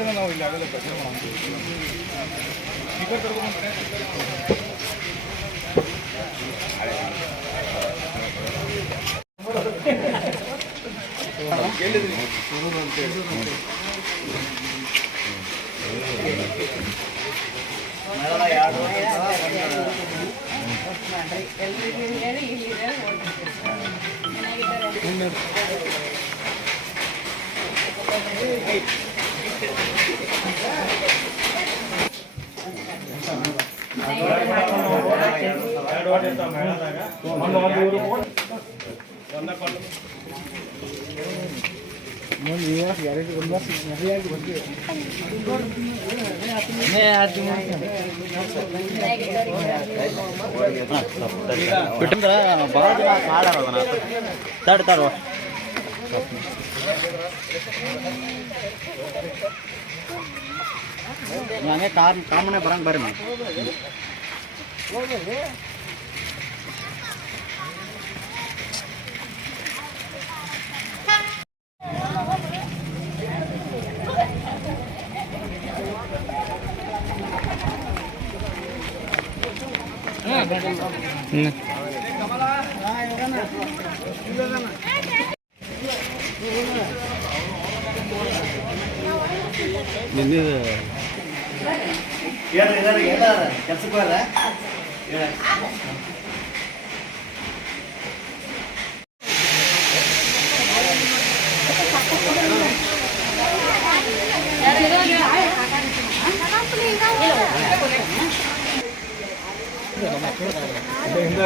ಎಲ್ಲಿಂದ ನಾವು ಇಲ್ಲಿ ಆಗಲ್ಲ ಪ್ರಚಾರ ಮಾಡ್ತೀವಿ. ಸ್ಪೀಕರ್ ಕರ್ಕೊಂಡ್ಬಂದ್ರೆ ಬಿಟ್ಟಂದ್ರೆ ಭಾಳ ದಿನ ಕಾಡಾರೋದನ ತಡ್ நாங்க கார் காமனே பரங்க பாருங்க ಹ್ಞೂ ನಾವು ಕೆಲ್ಸಕ್ಕೆ ಬರಲ್ಲ ಹಿಂದೆ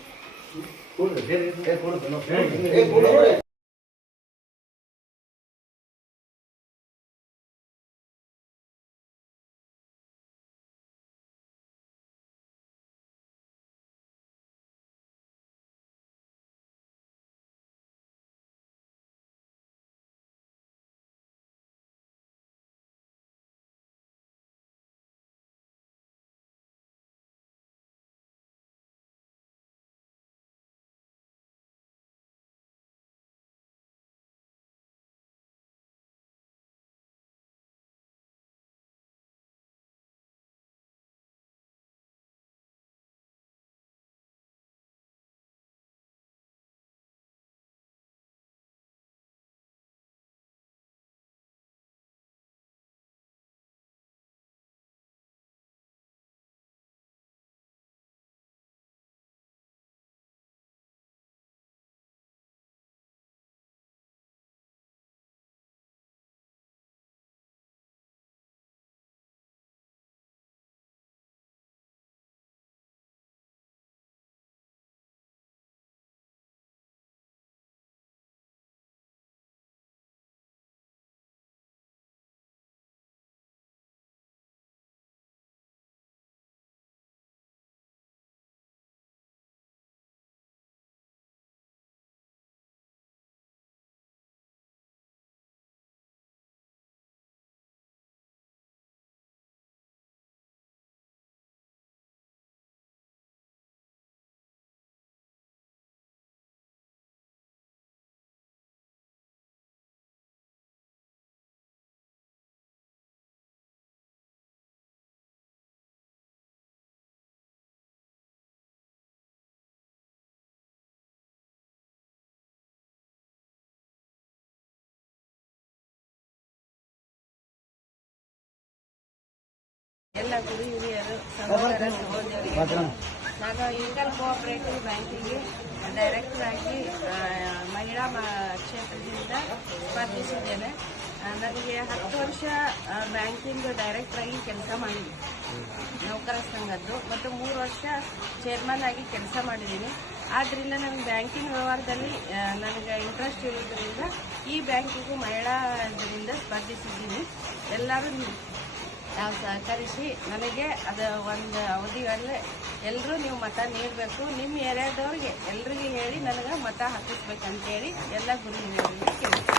થોડું થોડું થોડું ಎಲ್ಲ ಗುರು ಹಿರಿಯರು ಸಹೋದರ ನಾನು ಇಂಟರ್ ಕೋಆಪರೇಟಿವ್ ಬ್ಯಾಂಕಿಗೆ ಡೈರೆಕ್ಟರ್ ಆಗಿ ಮಹಿಳಾ ಕ್ಷೇತ್ರದಿಂದ ಸ್ಪರ್ಧಿಸಿದ್ದೇನೆ. ನನಗೆ ಹತ್ತು ವರ್ಷ ಬ್ಯಾಂಕಿಂಗ್ ಡೈರೆಕ್ಟರ್ ಆಗಿ ಕೆಲಸ ಮಾಡಿದ್ದೀನಿ ನೌಕರ ಸಂಘದ್ದು. ಮತ್ತು ಮೂರು ವರ್ಷ ಚೇರ್ಮನ್ ಆಗಿ ಕೆಲಸ ಮಾಡಿದ್ದೀನಿ. ಆದ್ದರಿಂದ ನನಗೆ ಬ್ಯಾಂಕಿನ ವ್ಯವಹಾರದಲ್ಲಿ ನನಗೆ ಇಂಟ್ರೆಸ್ಟ್ ಇರೋದ್ರಿಂದ ಈ ಬ್ಯಾಂಕಿಗೂ ಮಹಿಳಾ ಇದರಿಂದ ಸ್ಪರ್ಧಿಸಿದ್ದೀನಿ. ಎಲ್ಲರೂ ನಾವು ಸಹಕರಿಸಿ ನನಗೆ ಅದು ಒಂದು ಅವಧಿಯಲ್ಲಿ ಎಲ್ಲರೂ ನೀವು ಮತ ನೀಡಬೇಕು. ನಿಮ್ಮ ಏರಿಯಾದವ್ರಿಗೆ ಎಲ್ರಿಗೂ ಹೇಳಿ ನನಗೆ ಮತ ಹಾಕಿಸ್ಬೇಕಂತೇಳಿ ಎಲ್ಲ ಗುರು ಹಿರಿಯರಿಗೆ ಕೇಳ್ತೀನಿ.